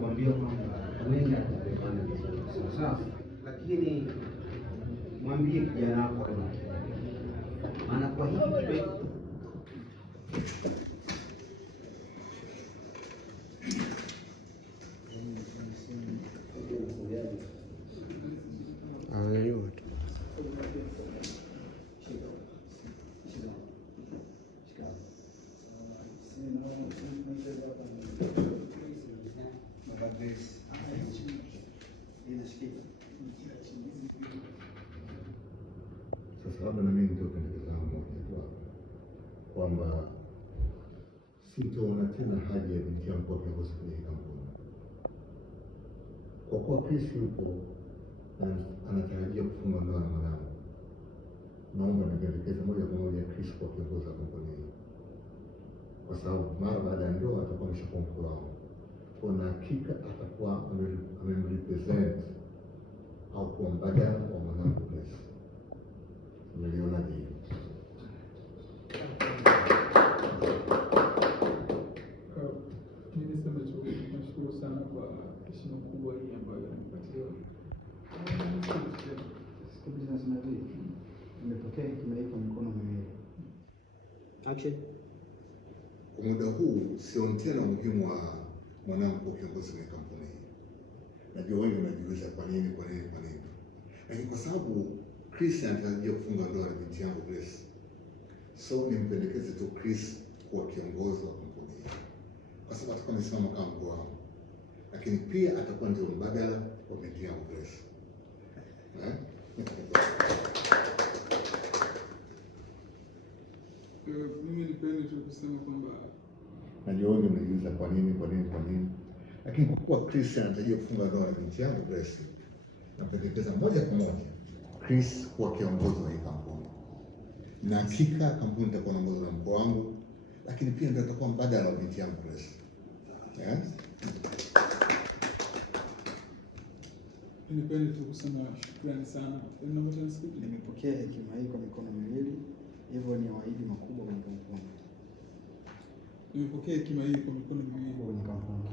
atakwambia kwamba wengi atakufanya vizuri sawa, lakini mwambie kijana wako awe makini, maana kwa hiki kitu sasa, labda na mimi ndio pendekezo langu moja tu kwamba sitaona tena haja ya binti yangu kwa kiongozi kwenye kampuni, kwa kuwa Chris yupo na anatarajia kufunga ndoa na mwanangu. Naomba nipendekeze moja kwa moja Chris kwa kiongozi wa kampuni hii, kwa sababu mara baada ya ndoa atakuwa ameshakuwa mkuu wao, kwa na hakika atakuwa amemrepresent au kuwa mbadala wa mwanangu Chris. Nilionaje hiyo? Mimi niseme tu nashukuru sana kwa heshima kubwa hii ambayo nimepatia. Nasema hivi, nimepokea hekima hii kwa mikono miwili. action. Kwa muda huu sioni tena umuhimu wa mwanangu kwa kiongozi wa kampuni hii. Najua wengi wanajiuliza kwa nini, lakini kwa sababu Chris anatarajia kufunga ndoa na binti yangu Grace, so nimpendekeze tu Chris kuwa kiongozi wa kampuni hii, kwa sababu atakuwa amesimama kama mkuu wao, lakini pia atakuwa ndio mbadala wa binti yangu Grace. Mimi nipende tu kusema kwamba najua wengi mnajiuliza kwa nini, lakini kwa kuwa Chris anatarajia kufunga ndoa na binti yangu Grace, napendekeza moja kwa moja Chris kuwa kiongozi wa hii kampuni, na hakika kampuni itakuwa inaongozwa na mkuu wangu, lakini pia ndio itakuwa mbadala wa binti yangu Grace. nipende tu kusema shukrani sana. Nimepokea hekima hii kwa mikono miwili, hivyo ni waahidi makubwa kwenye kampuni. Nimepokea hekima hii kwa mikono miwili kwenye kampuni.